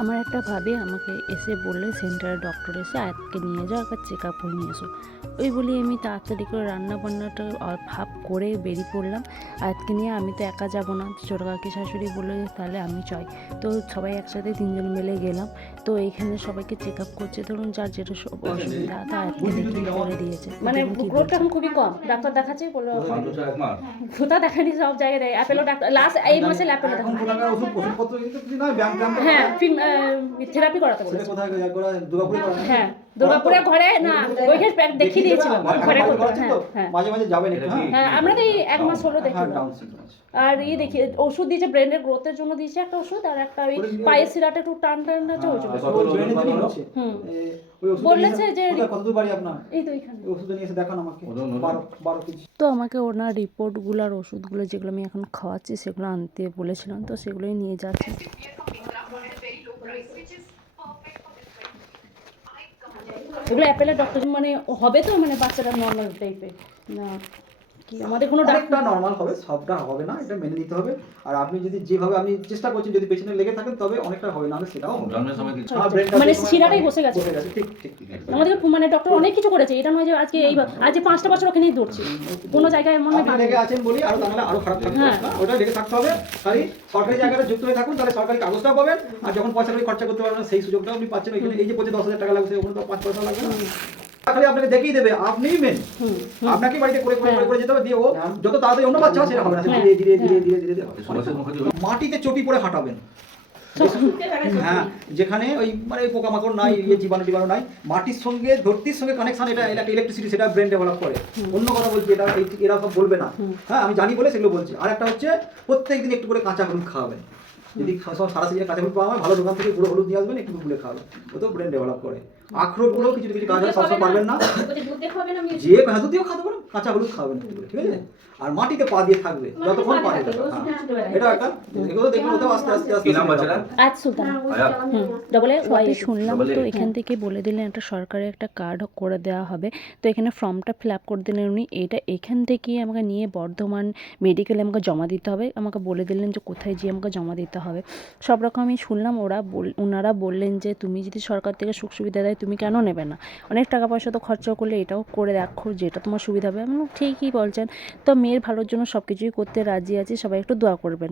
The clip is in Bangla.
আমার একটা ভাবি আমাকে এসে বললে সেন্টারের ডক্টর এসে আয়াতকে নিয়ে যাও, একবার চেক আপ করে নিয়ে এসো। ওই বলি আমি তাড়াতাড়ি করে রান্নাবান্নাটা ভাব করে বেরিয়ে পড়লাম আয়াতকে নিয়ে। আমি তো একা যাব না, ছোটো কাকি শাশুড়ি বললো যে তাহলে আমি চাই। তো সবাই একসাথে তিনজন মিলে গেলাম। তো এইখানে সবাইকে চেক আপ করছে, ধরুন যার যেটা অসুবিধা তো আয়াতকে দেখে করে দিয়েছে। মানে গ্রোথটা এখন খুবই কম, ডাক্তার দেখাচ্ছে বললো ভূতা দেখানি সব জায়গায় দেয়। অ্যাপেলো ডাক্তার লাস্ট এই মাসে অ্যাপেলো হ্যাঁ থেরাপি করাতে বলেছে। হ্যাঁ দুর্গাপুরে ঘরে না ওইখানে দেখিয়ে দিয়েছিলাম ঘরে হ্যাঁ মাঝে মাঝে যাবেন একটু। হ্যাঁ আমরা তো এই এক মাস হলো দেখলাম। আর ইয়ে দেখি ওষুধ দিয়েছে ব্রেনের গ্রোথের জন্য, দিয়েছে একটা ওষুধ, আর একটা ওই পায়ের শিরাটা একটু টান টান আছে ওই জন্য বলেছে যে কতদূর বাড়ি আপনার? এই তো এখানে ওষুধ নিয়ে এসে দেখান আমাকে 12 কেজি। তো আমাকে ওনার রিপোর্টগুলো আর ওষুধগুলো যেগুলো আমি এখন খাওয়াচ্ছি সেগুলো আনতে বলেছিলাম, তো সেগুলোই নিয়ে যাচ্ছি। এগুলো অ্যাপেলের ডক্টর মানে হবে তো, মানে বাচ্চারা নর্মাল টাইপের না কি আমাদের কোনো ডাক্তার নরমাল হবে, সবটা হবে না, এটা মেনে নিতে হবে। আর আপনি যদি যেভাবে আপনি চেষ্টা করছেন যদি পেছনে লেগে থাকেন তবে অনেকটা হবে, না সেটাও মানে শিরাটাই বসে গেছে। ঠিক ঠিক আমাদের মানে ডক্টর অনেক কিছু করেছে, এটা নয় যে আজকে এই আজ 5টা বছর ওখানেই দৌড়ছি কোনো জায়গায় মনে আপনি লেগে আছেন বলি আরো তাহলে আরো খারাপ থাকবে না, ওটা লেগে থাকতে হবে। খালি সরকারি জায়গাটা যুক্ত হয়ে থাকুন, তাহলে সরকারি কাগজটা পাবেন। আর যখন পয়সা করে খরচা করতে পারবেন সেই সুযোগটা আপনি পাচ্ছেন। ওইখানে এই যে 10,000 টাকা লাগছে ওখানে তো 5 পয়সা লাগবে না, খালি আপনাকে দেখিয়ে দেবে, আপনিই মেন। আপনাকে বাড়িতে করে করে যেতে হবে, দিয়ে ও যত তাড়াতাড়ি অন্য বাচ্চা সেটা হবে না, ধীরে ধীরে ধীরে ধীরে ধীরে মাটিতে চটি পড়ে হাঁটাবেন। হ্যাঁ যেখানে ওই মানে পোকামাকড় নাই, জীবাণু নাই, মাটির সঙ্গে ধরতির সঙ্গে কানেকশন, এটা একটা ইলেকট্রিসিটি, সেটা ব্রেন ডেভেলপ করে। অন্য কথা বলছি, এটা এরা সব বলবে না, হ্যাঁ আমি জানি বলে সেগুলো বলছি। আর একটা হচ্ছে প্রত্যেকদিন একটু করে কাঁচা হলুদ খাওয়াবেন। যদি সারা সিজনে কাঁচা হলুদ পাওয়া হয়, ভালো দোকান থেকে গুঁড়ো হলুদ নিয়ে আসবেন, একটু গুলে খাওয়াবেন, ও তো ব্রেন ডেভেলপ করে। আখরোট গুলো কিছু কিছু কাজ হয়, সবসময় পারবেন না, যে দুধ দিয়েও খাতে পারেন, কাঁচা হলুদ খাওয়াবেন, ঠিক আছে। আর মাটিতে পা দিয়ে থাকবে যতক্ষণ পারে, এটা একটা এগুলো দেখুন ওটা আস্তে আস্তে আস্তে আজ সুলতান শুনলাম। তো এখান থেকে বলে দিলেন একটা সরকারি একটা কার্ড করে দেওয়া হবে। তো এখানে ফর্মটা ফিল আপ করে দিলেন উনি, এটা এখান থেকে আমাকে নিয়ে বর্ধমান মেডিকেলে আমাকে জমা দিতে হবে। আমাকে বলে দিলেন যে কোথায় গিয়ে আমাকে জমা দিতে হবে। সব রকম আমি শুনলাম। ওনারা বললেন যে তুমি যদি সরকার থেকে সুখ সুবিধা দেয় তুমি কেন নেবে না, অনেক টাকা পয়সা তো খরচা করলে এটাও করে দেখো যেটা তোমার সুবিধা হবে। আমি ঠিকই বলছেন। তো মেয়ের ভালোর জন্য সব কিছুই করতে রাজি আছি, সবাই একটু দোয়া করবেন।